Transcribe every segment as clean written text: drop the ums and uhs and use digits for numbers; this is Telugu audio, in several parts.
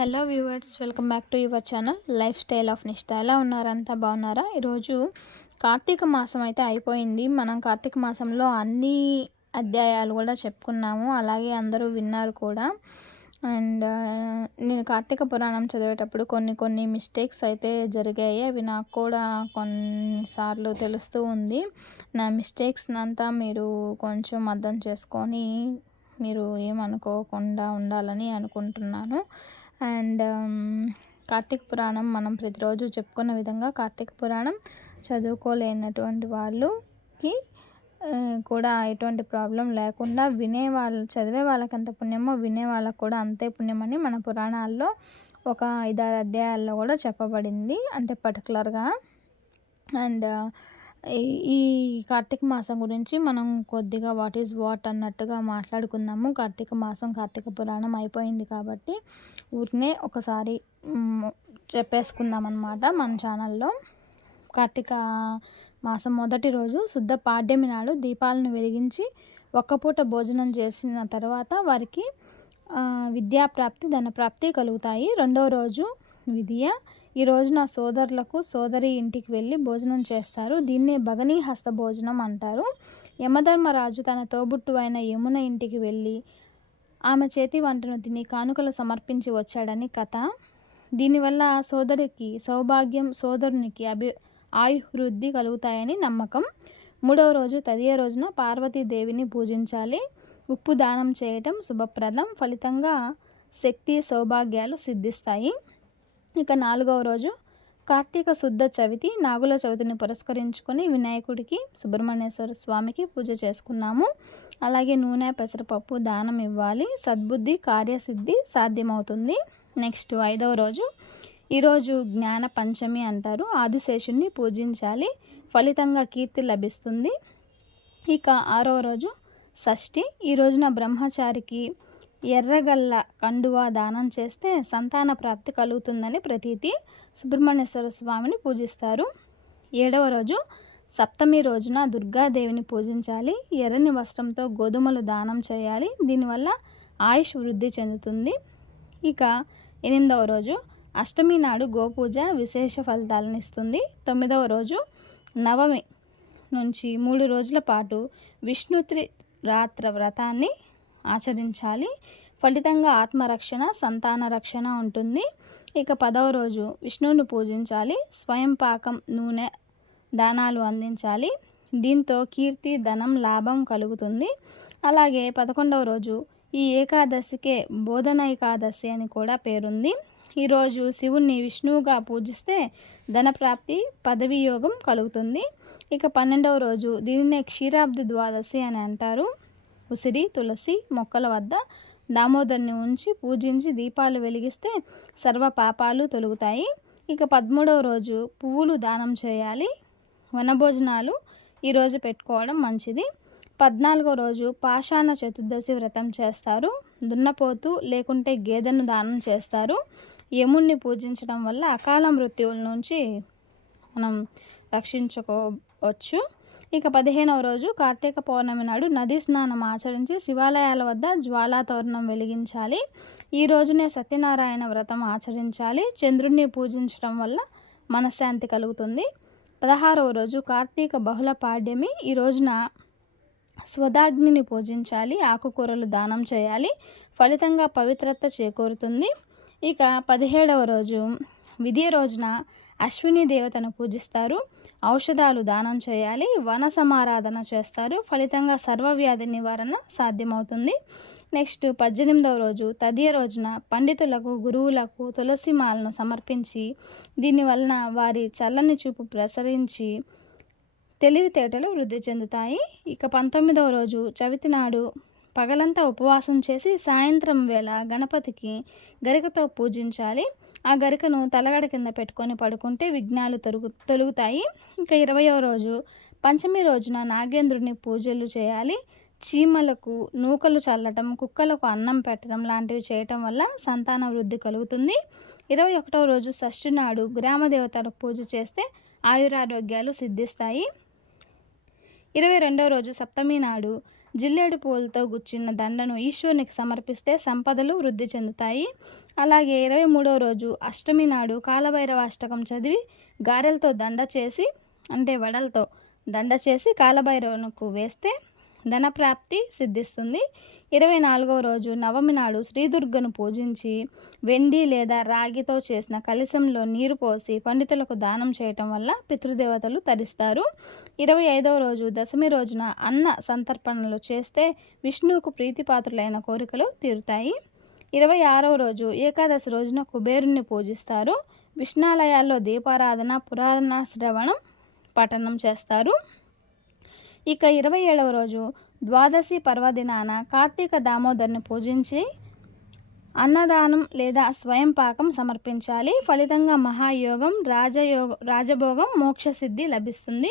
Hello viewers, welcome back to your channel life style of నిష్ఠ. ఎలా ఉన్నారంతా బాగున్నారా? ఈరోజు కార్తీక మాసం అయితే అయిపోయింది. మనం కార్తీక మాసంలో అన్ని అధ్యాయాలు కూడా చెప్పుకున్నాము, అలాగే అందరూ విన్నారు కూడా. అండ్ నేను కార్తీక పురాణం చదివేటప్పుడు కొన్ని మిస్టేక్స్ అయితే జరిగాయి. అవి నాకు కూడా కొన్నిసార్లు తెలుస్తూ ఉంది. నా మిస్టేక్స్ అంతా మీరు కొంచెం అర్థం చేసుకొని మీరు ఏమనుకోకుండా ఉండాలని అనుకుంటున్నాను. అండ్ కార్తీక పురాణం మనం ప్రతిరోజు చెప్పుకున్న విధంగా కార్తీక పురాణం చదువుకోలేనటువంటి వాళ్ళకి కూడా ఎటువంటి ప్రాబ్లం లేకుండా చదివే వాళ్ళకి ఎంత పుణ్యమో వినే వాళ్ళకు కూడా అంతే పుణ్యమని మన పురాణాల్లో ఒక 5-6 అధ్యాయాల్లో కూడా చెప్పబడింది, అంటే పర్టికులర్గా. అండ్ ఈ కార్తీక మాసం గురించి మనం కొద్దిగా వాట్ ఈజ్ వాట్ అన్నట్టుగా మాట్లాడుకుందాము. కార్తీక మాసం, కార్తీక పురాణం అయిపోయింది కాబట్టి ఊరినే ఒకసారి చెప్పేసుకుందాం అన్నమాట మన ఛానల్లో. కార్తీక మాసం మొదటి రోజు శుద్ధ పాడ్యమి నాడు దీపాలను వెలిగించి ఒక్కపూట భోజనం చేసిన తర్వాత వారికి విద్యాప్రాప్తి, ధనప్రాప్తి కలుగుతాయి. రెండవ రోజు విద్య. ఈ రోజున సోదరులకు సోదరి ఇంటికి వెళ్ళి భోజనం చేస్తారు. దీన్నే భగనీ హస్త భోజనం అంటారు. యమధర్మరాజు తన తోబుట్టువైన యమున ఇంటికి వెళ్ళి ఆమె చేతి వంటను తిని కానుకలు సమర్పించి వచ్చాడని కథ. దీనివల్ల సోదరికి సౌభాగ్యం, సోదరునికి ఆయువృద్ధి కలుగుతాయని నమ్మకం. మూడవ రోజు తదియ రోజున పార్వతీదేవిని పూజించాలి. ఉప్పు దానం చేయటం శుభప్రదం, ఫలితంగా శక్తి, సౌభాగ్యాలు సిద్ధిస్తాయి. ఇక నాలుగవ రోజు కార్తీక శుద్ధ చవితి. నాగుల చవితిని పురస్కరించుకొని వినాయకుడికి, సుబ్రహ్మణ్యేశ్వర స్వామికి పూజ చేసుకున్నాము. అలాగే నూనె, పెసరపప్పు దానం ఇవ్వాలి. సద్బుద్ధి, కార్యసిద్ధి సాధ్యమవుతుంది. నెక్స్ట్ ఐదవ రోజు. ఈరోజు జ్ఞాన పంచమి అంటారు. ఆదిశేషుణ్ణి పూజించాలి, ఫలితంగా కీర్తి లభిస్తుంది. ఇక ఆరవ రోజు షష్ఠి. ఈ రోజున బ్రహ్మచారికి ఎర్రగల్ల కండువా దానం చేస్తే సంతాన ప్రాప్తి కలుగుతుందని ప్రతీతి. సుబ్రహ్మణ్యేశ్వర స్వామిని పూజిస్తారు. ఏడవ రోజు సప్తమి రోజున దుర్గాదేవిని పూజించాలి. ఎర్రని వస్త్రంతో గోధుమలు దానం చేయాలి, దీనివల్ల ఆయుష్ వృద్ధి చెందుతుంది. ఇక ఎనిమిదవ రోజు అష్టమి నాడు గోపూజ విశేష ఫలితాలను ఇస్తుంది. తొమ్మిదవ రోజు నవమి నుంచి 3 రోజుల పాటు విష్ణుత్రి రాత్ర వ్రతాన్ని ఆచరించాలి, ఫలితంగా ఆత్మరక్షణ, సంతాన రక్షణ ఉంటుంది. ఇక 10వ రోజు విష్ణువుని పూజించాలి, స్వయం పాకం, నూనె దానాలు అందించాలి, దీంతో కీర్తి, ధనం, లాభం కలుగుతుంది. అలాగే 11వ రోజు ఈ ఏకాదశికే బోధన ఏకాదశి అని కూడా పేరుంది. ఈరోజు శివుణ్ణి విష్ణువుగా పూజిస్తే ధనప్రాప్తి, పదవి యోగం కలుగుతుంది. ఇక 12వ రోజు దీనినే క్షీరాబ్ది ద్వాదశి అని అంటారు. ఉసిరి, తులసి మొక్కల వద్ద దామోదర్ని ఉంచి పూజించి దీపాలు వెలిగిస్తే సర్వ పాపాలు తొలగుతాయి. ఇక 13వ రోజు పువ్వులు దానం చేయాలి. వనభోజనాలు ఈరోజు పెట్టుకోవడం మంచిది. 14వ రోజు పాషాణ చతుర్దశి వ్రతం చేస్తారు. దున్నపోతు లేకుంటే గేదెను దానం చేస్తారు. యముణ్ణి పూజించడం వల్ల అకాల మృత్యువుల నుంచి మనం రక్షించుకోవచ్చు. ఇక 15వ రోజు కార్తీక పౌర్ణమి నాడు నదీ స్నానం ఆచరించి శివాలయాల వద్ద జ్వాలా తోరణం వెలిగించాలి. ఈ రోజునే సత్యనారాయణ వ్రతం ఆచరించాలి. చంద్రుణ్ణి పూజించడం వల్ల మనశ్శాంతి కలుగుతుంది. 16వ రోజు కార్తీక బహుళ పాడ్యమి. ఈ రోజున స్వదాగ్నిని పూజించాలి, ఆకుకూరలు దానం చేయాలి, ఫలితంగా పవిత్రత చేకూరుతుంది. ఇక 17వ రోజు విద్య రోజున అశ్విని దేవతను పూజిస్తారు. ఔషధాలు దానం చేయాలి, వన సమారాధన చేస్తారు, ఫలితంగా సర్వవ్యాధి నివారణ సాధ్యమవుతుంది. నెక్స్ట్ 18వ రోజు తదియ రోజున పండితులకు, గురువులకు తులసి మాలను సమర్పించి దీనివలన వారి చల్లని చూపు ప్రసరించి తెలివితేటలు వృద్ధి చెందుతాయి. ఇక 19వ రోజు చవితి నాడు పగలంతా ఉపవాసం చేసి సాయంత్రం వేళ గణపతికి గరికతో పూజించాలి. ఆ గరికను తలగడ కింద పెట్టుకొని పడుకుంటే విఘ్నాలు తొలుగుతాయి. ఇక 20వ రోజు పంచమి రోజున నాగేంద్రుని పూజలు చేయాలి. చీమలకు నూకలు చల్లటం, కుక్కలకు అన్నం పెట్టడం లాంటివి చేయటం వల్ల సంతాన వృద్ధి కలుగుతుంది. 21వ రోజు షష్ఠి నాడు గ్రామ దేవతలకు పూజ చేస్తే ఆయురారోగ్యాలు సిద్ధిస్తాయి. 22వ రోజు సప్తమి నాడు జిల్లేడు పూలతో గుచ్చిన దండను ఈశ్వరునికి సమర్పిస్తే సంపదలు వృద్ధి చెందుతాయి. అలాగే 23వ రోజు అష్టమి నాడు కాలభైరవ అష్టకం చదివి గారెలతో దండ చేసి, అంటే వడలతో దండ చేసి కాలభైరవునికి వేస్తే ధనప్రాప్తి సిద్ధిస్తుంది. 24వ రోజు నవమి నాడు శ్రీదుర్గను పూజించి వెండి లేదా రాగితో చేసిన కలశంలో నీరు పోసి పండితులకు దానం చేయటం వల్ల పితృదేవతలు తరిస్తారు. 25వ రోజు దశమి రోజున అన్న సంతర్పణలు చేస్తే విష్ణువుకు ప్రీతిపాత్రులైన కోరికలు తీరుతాయి. 26వ రోజు ఏకాదశి రోజున కుబేరుణ్ణి పూజిస్తారు. విష్ణాలయాల్లో దీపారాధన, పురాణ శ్రవణం, పఠనం చేస్తారు. ఇక 27వ రోజు ద్వాదశి పర్వదినాన కార్తీక దామోదర్ని పూజించి అన్నదానం లేదా స్వయం పాకం సమర్పించాలి. ఫలితంగా మహాయోగం, రాజభోగం, మోక్షసిద్ధి లభిస్తుంది.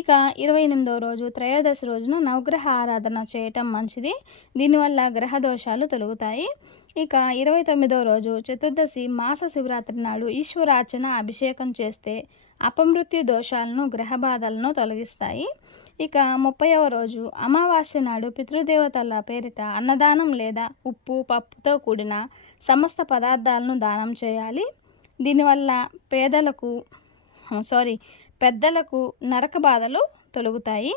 ఇక 28వ రోజు త్రయోదశి రోజున నవగ్రహ ఆరాధన చేయటం మంచిది. దీనివల్ల గ్రహ దోషాలు తొలగుతాయి. ఇక 29వ రోజు చతుర్దశి మాస శివరాత్రి నాడు ఈశ్వరార్చన, అభిషేకం చేస్తే అపమృత్యు దోషాలను, గ్రహ బాధలను తొలగిస్తాయి. ఇక 30వ రోజు అమావాస్య నాడు పితృదేవతల పేరిట అన్నదానం లేదా ఉప్పు, పప్పుతో కూడిన సమస్త పదార్థాలను దానం చేయాలి. దీనివల్ల పెద్దలకు నరక బాధలు తొలగుతాయి.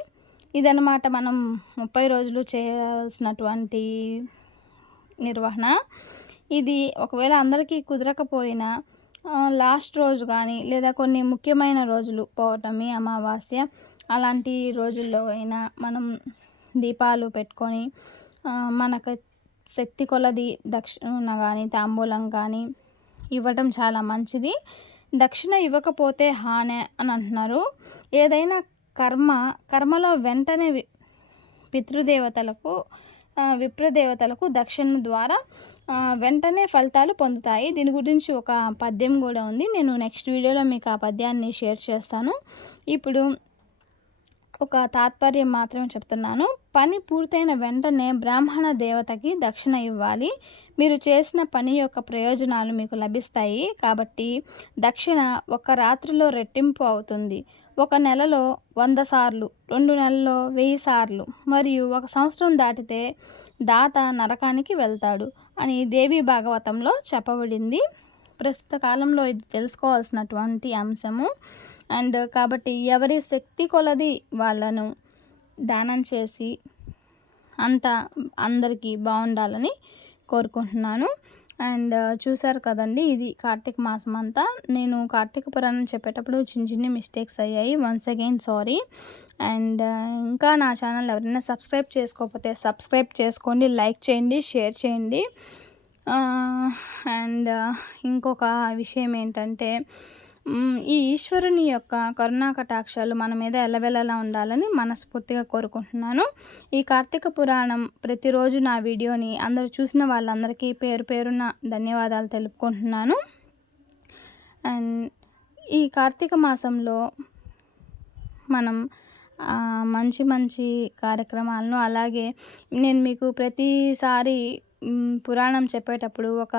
ఇదన్నమాట మనం 30 రోజులు చేయాల్సినటువంటి నిర్వహణ. ఇది ఒకవేళ అందరికీ కుదరకపోయినా లాస్ట్ రోజు కానీ లేదా కొన్ని ముఖ్యమైన రోజులు, పౌర్ణమి, అమావాస్య అలాంటి రోజుల్లో అయినా మనం దీపాలు పెట్టుకొని మనకు శక్తి కొలది దక్షిణ కానీ తాంబూలం కానీ ఇవ్వటం చాలా మంచిది. దక్షిణ ఇవ్వకపోతే హానే అని అంటున్నారు. ఏదైనా కర్మలో వెంటనే పితృదేవతలకు, విప్రదేవతలకు దక్షిణ ద్వారా వెంటనే ఫలితాలు పొందుతాయి. దీని గురించి ఒక పద్యం కూడా ఉంది. నేను నెక్స్ట్ వీడియోలో మీకు ఆ పద్యాన్ని షేర్ చేస్తాను. ఇప్పుడు ఒక తాత్పర్యం మాత్రమే చెప్తున్నాను. పని పూర్తయిన వెంటనే బ్రాహ్మణ దేవతకి దక్షిణ ఇవ్వాలి. మీరు చేసిన పని యొక్క ప్రయోజనాలు మీకు లభిస్తాయి. కాబట్టి దక్షిణ ఒక రాత్రిలో రెట్టింపు అవుతుంది. ఒక నెలలో 100 సార్లు, 2 నెలల్లో 1000 సార్లు, మరియు 1 సంవత్సరం దాటితే దాత నరకానికి వెళ్తాడు అని దేవి భాగవతంలో చెప్పబడింది. ప్రస్తుత కాలంలో ఇది తెలుసుకోవాల్సినటువంటి అంశము. అండ్ కాబట్టి ఎవరి శక్తి కొలది వాళ్ళను దానం చేసి అందరికీ బాగుండాలని కోరుకుంటున్నాను. అండ్ చూసారు కదండి, ఇది కార్తీక మాసం అంతా. నేను కార్తీక పురాణం చెప్పేటప్పుడు చిన్న మిస్టేక్స్ అయ్యాయి. Once again sorry. అండ్ ఇంకా నా ఛానల్ ఎవరైనా సబ్స్క్రైబ్ చేసుకోకపోతే సబ్స్క్రైబ్ చేసుకోండి, లైక్ చేయండి, షేర్ చేయండి. అండ్ ఇంకొక విషయం ఏంటంటే, ఈ ఈశ్వరుని యొక్క కరుణా కటాక్షాలు మన మీద ఎల్లవెల్లలా ఉండాలని మనస్ఫూర్తిగా కోరుకుంటున్నాను. ఈ కార్తీక పురాణం ప్రతిరోజు నా వీడియోని అందరూ చూసిన వాళ్ళందరికీ పేరు పేరున ధన్యవాదాలు తెలుపుకుంటున్నాను. అండ్ ఈ కార్తీక మాసంలో మనం మంచి మంచి కార్యక్రమాలను, అలాగే నేను మీకు ప్రతిసారి పురాణం చెప్పేటప్పుడు ఒక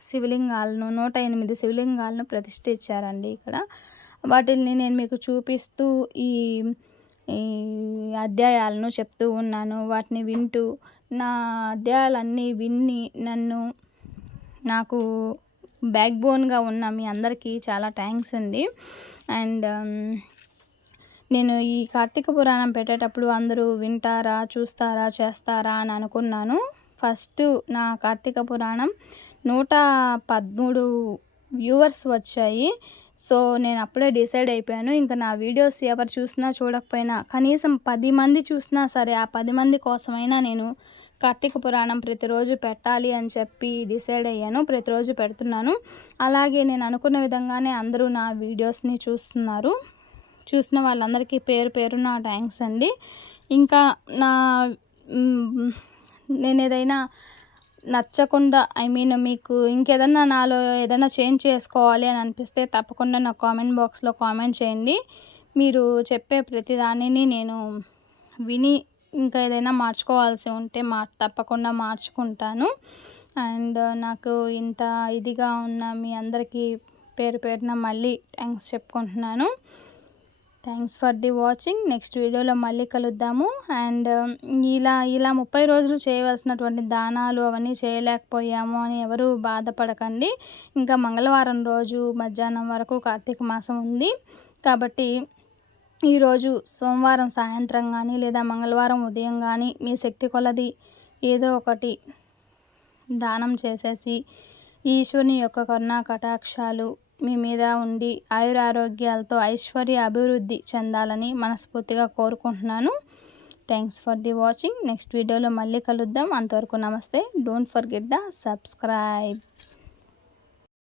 శివలింగాలను 108 శివలింగాలను ప్రతిష్ఠించారండి ఇక్కడ. వాటిని నేను మీకు చూపిస్తూ ఈ అధ్యాయాలను చెప్తూ ఉన్నాను. వాటిని వింటూ నా అధ్యాయాలన్నీ విన్ని నాకు బ్యాక్ బోన్గా ఉన్న మీ అందరికీ చాలా థ్యాంక్స్ అండి. అండ్ నేను ఈ కార్తీక పురాణం పెట్టేటప్పుడు అందరూ వింటారా, చూస్తారా, చేస్తారా అని అనుకున్నాను. ఫస్ట్ నా కార్తీక పురాణం 113 వ్యూవర్స్ వచ్చాయి. సో నేను అప్పుడే డిసైడ్ అయిపోయాను, ఇంకా నా వీడియోస్ ఎవరు చూసినా చూడకపోయినా కనీసం 10 మంది చూసినా సరే ఆ 10 మంది కోసమైనా నేను కార్తీక పురాణం ప్రతిరోజు పెట్టాలి అని చెప్పి డిసైడ్ అయ్యాను. ప్రతిరోజు పెడుతున్నాను. అలాగే నేను అనుకున్న విధంగానే అందరూ నా వీడియోస్ని చూస్తున్నారు. చూసిన వాళ్ళందరికీ పేరు పేరున థ్యాంక్స్ అండి. ఇంకా నేను ఏదైనా నచ్చకుండా మీకు ఇంకేదన్నా నాలో ఏదైనా చేంజ్ చేసుకోవాలి అని అనిపిస్తే తప్పకుండా నా కామెంట్ బాక్స్లో కామెంట్ చేయండి. మీరు చెప్పే ప్రతిదానిని నేను విని ఇంకా ఏదైనా మార్చుకోవాల్సి ఉంటే తప్పకుండా మార్చుకుంటాను. అండ్ నాకు ఇంత ఇదిగా ఉన్న మీ అందరికీ పేరు పేరున మళ్ళీ థ్యాంక్స్ చెప్పుకుంటున్నాను. Thanks for the watching. Next వీడియోలో మళ్ళీ కలుద్దాము. అండ్ ఇలా 30 రోజులు చేయవలసినటువంటి దానాలు అవన్నీ చేయలేకపోయాము అని ఎవరు బాధపడకండి. ఇంకా మంగళవారం రోజు మధ్యాహ్నం వరకు కార్తీక మాసం ఉంది కాబట్టి ఈరోజు సోమవారం సాయంత్రం కానీ లేదా మంగళవారం ఉదయం కానీ మీ శక్తి కొలది ఏదో ఒకటి దానం చేసేసి ఈశ్వరుని యొక్క కరుణా కటాక్షాలు మీ మీద ఉండి ఆయురారోగ్యాలతో ఐశ్వర్య అభివృద్ధి చెందాలని మనస్ఫూర్తిగా కోరుకుంటున్నాను. Thanks for the watching. Next వీడియోలో మళ్ళీ కలుద్దాం. అంతవరకు నమస్తే. Don't forget the subscribe.